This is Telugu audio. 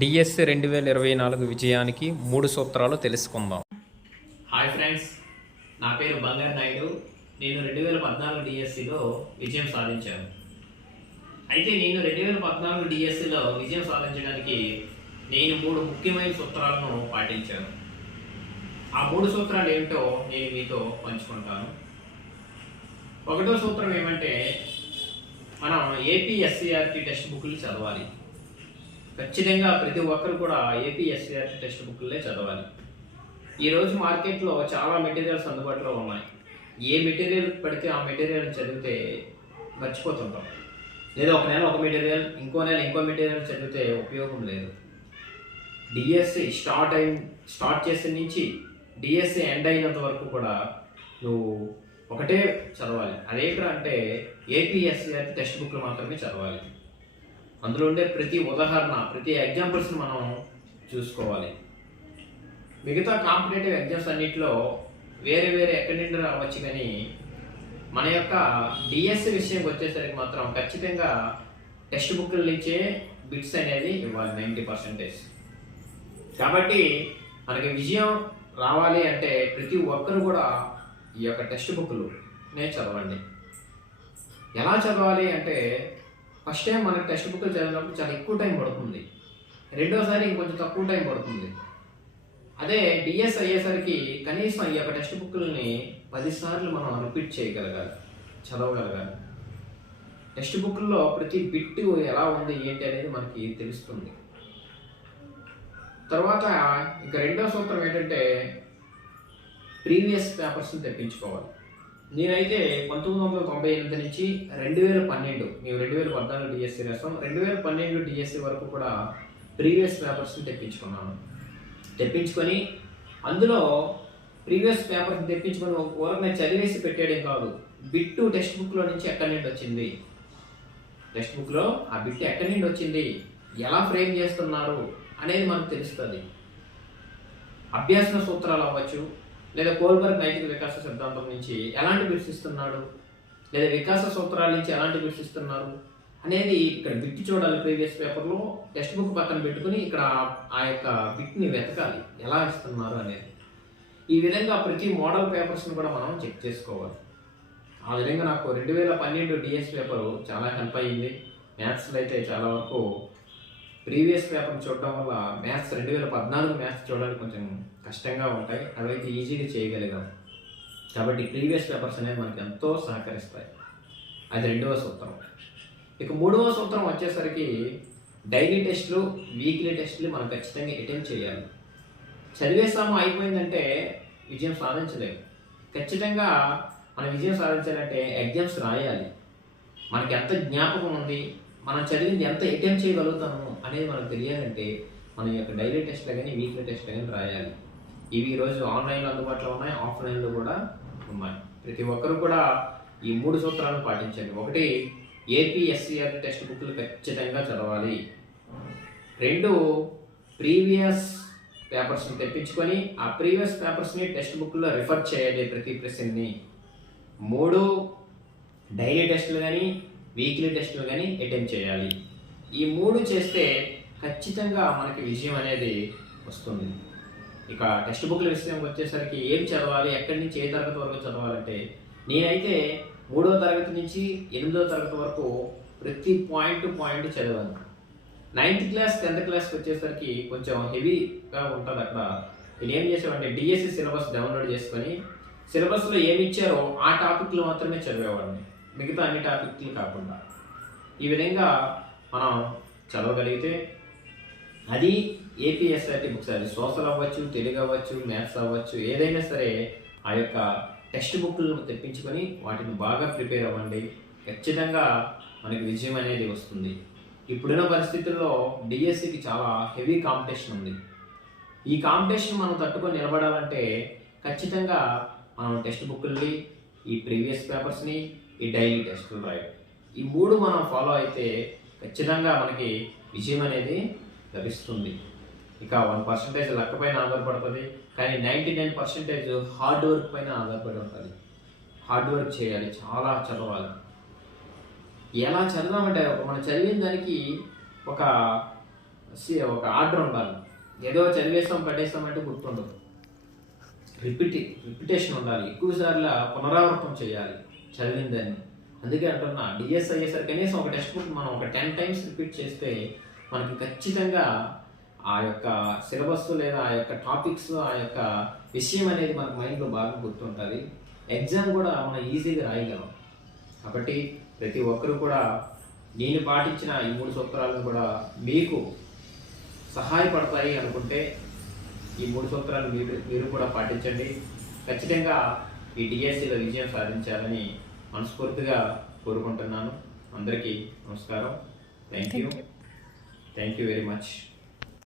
డిఎస్సి రెండు వేల ఇరవై నాలుగు విజయానికి మూడు సూత్రాలు తెలుసుకుందాం. హాయ్ ఫ్రెండ్స్ నా పేరు బంగారు నాయుడు. నేను రెండు వేల పద్నాలుగు డిఎస్సిలో విజయం సాధించాను. అయితే నేను రెండు వేల పద్నాలుగు డిఎస్సిలో విజయం సాధించడానికి నేను మూడు ముఖ్యమైన సూత్రాలను పాటించాను. ఆ మూడు సూత్రాలు ఏమిటో నేను మీతో పంచుకుంటాను. ఒకటో సూత్రం ఏమంటే మనం ఏపీఎస్సీఆర్టీ టెక్స్ట్ బుక్లు చదవాలి. ఖచ్చితంగా ప్రతి ఒక్కరు కూడా ఏపీఎస్సీ టెక్స్ట్ బుక్లే చదవాలి. ఈరోజు మార్కెట్లో చాలా మెటీరియల్స్ అందుబాటులో ఉన్నాయి. ఏ మెటీరియల్ పడితే ఆ మెటీరియల్ చదివితే మర్చిపోతుంటాం. లేదా ఒక నెల ఒక మెటీరియల్ ఇంకో నెల ఇంకో మెటీరియల్ చదివితే ఉపయోగం లేదు. డిఎస్సి స్టార్ట్ అయిన స్టార్ట్ చేసిన నుంచి డిఎస్సి ఎండ్ అయినంత వరకు కూడా నువ్వు ఒకటే చదవాలి. అదేంటంటే అంటే ఏపీఎస్సి టెక్స్ట్ బుక్లు మాత్రమే చదవాలి. అందులో ఉండే ప్రతి ఉదాహరణ ప్రతి ఎగ్జాంపుల్స్ని మనం చూసుకోవాలి. మిగతా కాంపిటేటివ్ ఎగ్జామ్స్ అన్నింటిలో వేరే వేరే ఎక్కడి నుండి రావచ్చు కానీ మన యొక్క డిఎస్సి విషయంకి వచ్చేసరికి మాత్రం ఖచ్చితంగా టెక్స్ట్ బుక్ల నుంచే బిట్స్ అనేది ఇవ్వాలి నైంటీ పర్సెంటేజ్ కాబట్టి మనకి విజయం రావాలి అంటే ప్రతి ఒక్కరు కూడా ఈ యొక్క టెక్స్ట్ బుక్లు నే చదవండి. ఎలా చదవాలి అంటే ఫస్ట్ టైం మనకి టెక్స్ట్ బుక్లు చదివినప్పుడు చాలా ఎక్కువ టైం పడుతుంది. రెండోసారి ఇంకొంచెం తక్కువ టైం పడుతుంది. అదే డిఎస్ అయ్యేసరికి కనీసం ఈ యొక్క టెక్స్ట్ బుక్లని పదిసార్లు మనం రిపీట్ చేయగలగాలి చదవగలగాలి. టెక్స్ట్ బుక్లో ప్రతి బిట్ ఎలా ఉంది ఏంటి అనేది మనకి తెలుస్తుంది. తర్వాత ఇక రెండో సూత్రం ఏంటంటే ప్రీవియస్ పేపర్స్ని తెప్పించుకోవాలి. నేనైతే పంతొమ్మిది వందల తొంభై ఎనిమిది నుంచి రెండు వేల పన్నెండు మేము రెండు వేల పద్నాలుగు డిఎస్సి రాస్తాం రెండు వేల పన్నెండు డిఎస్సి వరకు కూడా ప్రీవియస్ పేపర్స్ని తెప్పించుకున్నాను. తెప్పించుకొని అందులో ప్రీవియస్ పేపర్స్ తెప్పించుకొని ఒక నేను చదివేసి పెట్టేయడం కాదు బిట్టు టెక్స్ట్ బుక్లో నుంచి ఎక్కడి నుండి వచ్చింది? టెక్స్ట్ బుక్లో ఆ బిట్ ఎక్కడి నుండి వచ్చింది? ఎలా ఫ్రేమ్ చేస్తున్నారు? అనేది మనకు తెలుస్తుంది. అభ్యాసన సూత్రాలు అవ్వచ్చు లేదా కోల్బర్గ్ నైతిక వికాస సిద్ధాంతం నుంచి ఎలాంటి బిట్స్ లేదా వికాస సూత్రాల నుంచి ఎలాంటి బిట్స్ అనేది ఇక్కడ బిట్ చూడాలి ప్రీవియస్ పేపర్లో. టెక్స్ట్ బుక్ పక్కన పెట్టుకుని ఇక్కడ ఆ యొక్క బిట్ని వెతకాలి. ఎలా ఇస్తున్నారు అనేది. ఈ విధంగా ప్రతి మోడల్ పేపర్స్ని కూడా మనం చెక్ చేసుకోవాలి. ఆ విధంగా నాకు రెండు వేల పన్నెండు డిఎస్ పేపరు చాలా హెల్ప్ అయ్యింది. మ్యాథ్స్లో అయితే చాలా వరకు ప్రీవియస్ పేపర్ చూడడం వల్ల మ్యాథ్స్ రెండు వేల పద్నాలుగు మ్యాథ్స్ చూడడానికి కొంచెం కష్టంగా ఉంటాయి. అవైతే ఈజీగా చేయగలిగాం. కాబట్టి ప్రీవియస్ పేపర్స్ అనేవి మనకి ఎంతో సహకరిస్తాయి. అది రెండవ సూత్రం. ఇక మూడవ సూత్రం వచ్చేసరికి డైలీ టెస్టులు వీక్లీ టెస్టులు మనం ఖచ్చితంగా అటెంప్ట్ చేయాలి. చదివేస్తాము అయిపోయిందంటే విజయం సాధించలేము ఖచ్చితంగా మనం విజయం సాధించాలంటే ఎగ్జామ్స్ రాయాలి. మనకి ఎంత జ్ఞాపకం ఉంది? మనం చదివింది ఎంత అటెంప్ట్ చేయగలుగుతాము? అనేది మనకు తెలియాలంటే మన యొక్క డైలీ టెస్ట్లో కానీ వీక్లీ టెస్ట్లో కానీ రాయాలి. ఇవి ఈరోజు ఆన్లైన్లో అందుబాటులో ఉన్నాయి ఆఫ్లైన్లో కూడా ఉన్నాయి. ప్రతి ఒక్కరు కూడా ఈ మూడు సూత్రాలను పాటించండి. ఒకటి ఏపీఎస్సీఆర్ టెక్స్ట్ బుక్లు ఖచ్చితంగా చదవాలి. రెండు ప్రీవియస్ పేపర్స్ని తెప్పించుకొని ఆ ప్రీవియస్ పేపర్స్ని టెక్స్ట్ బుక్లో రిఫర్ చేయాలి ప్రతి ప్రశ్నని. మూడు డైలీ టెస్టులు కానీ వీక్లీ టెస్టులు కానీ అటెంప్ట్ చేయాలి. ఈ మూడు చేస్తే ఖచ్చితంగా మనకి విజయం అనేది వస్తుంది. ఇక టెక్స్ట్ బుక్ల విషయంకి వచ్చేసరికి ఏం చదవాలి ఎక్కడి నుంచి ఏ తరగతి వరకు చదవాలంటే నేనైతే మూడో తరగతి నుంచి ఎనిమిదో తరగతి వరకు ప్రతి పాయింట్ పాయింట్ చదివాను. నైన్త్ క్లాస్ టెన్త్ క్లాస్కి వచ్చేసరికి కొంచెం హెవీగా ఉంటుంది అక్కడ. నేను ఏం చేసామంటే డిఎస్సి సిలబస్ డౌన్లోడ్ చేసుకొని సిలబస్లో ఏమి ఇచ్చారో ఆ టాపిక్లు మాత్రమే చదివేవాడిని. మిగతా అన్ని టాపిక్లు కాకుండా. ఈ విధంగా మనం చదవగలిగితే అది ఏపీఎస్ఆర్టీ బుక్స్ అది సోషల్ అవ్వచ్చు తెలుగు అవ్వచ్చు మ్యాథ్స్ అవ్వచ్చు ఏదైనా సరే ఆ యొక్క టెక్స్ట్ బుక్లను తెప్పించుకొని వాటిని బాగా ప్రిపేర్ అవ్వండి. ఖచ్చితంగా మనకి విజయం అనేది వస్తుంది. ఇప్పుడున్న పరిస్థితుల్లో డిఎస్సికి చాలా హెవీ కాంపిటీషన్ ఉంది. ఈ కాంపిటీషన్ మనం తట్టుకొని నిలబడాలంటే ఖచ్చితంగా మనం టెక్స్ట్ బుక్లని ఈ ప్రీవియస్ పేపర్స్ని ఈ డైలీ టెస్టులు రాయడం ఈ మూడు మనం ఫాలో అయితే ఖచ్చితంగా మనకి విజయం అనేది లభిస్తుంది. ఇక వన్ పర్సెంటేజ్ లెక్క పైన ఆధారపడుతుంది. కానీ ninety nine percentage hard work పైన ఆధారపడి ఉంటుంది హార్డ్ వర్క్ చేయాలి. చాలా చదవాలి. ఎలా చదవామంటే మనం చదివిన దానికి ఒక సి- ఒక ఆర్డర్ ఉండాలి. ఏదో చదివేస్తాం పట్టేస్తామంటే గుర్తుండదు. రిపిటి రిపిటేషన్ ఉండాలి. ఎక్కువ సార్లు పునరావృతం చేయాలి చదివిందని అందుకే అంటున్నా డిఎస్ అయ్యేసరికి కనీసం ఒక టెక్స్ట్ బుక్ మనం ఒక టెన్ టైమ్స్ రిపీట్ చేస్తే మనకి ఖచ్చితంగా ఆ యొక్క సిలబస్ లేదా ఆ యొక్క టాపిక్స్ ఆ యొక్క విషయం అనేది మనకు మైండ్లో బాగా గుర్తుంటుంది. ఎగ్జామ్ కూడా మనం ఈజీగా రాయగలం. కాబట్టి ప్రతి ఒక్కరు కూడా నేను పాటించిన ఈ మూడు సూత్రాలను కూడా మీకు సహాయపడతాయి అనుకుంటే ఈ మూడు సూత్రాలు మీరు మీరు కూడా పాటించండి. ఖచ్చితంగా ఈ డిఎస్సిలో విజయం సాధించాలని మనస్ఫూర్తిగా కోరుకుంటున్నాను. అందరికీ నమస్కారం. Thank you thank you very much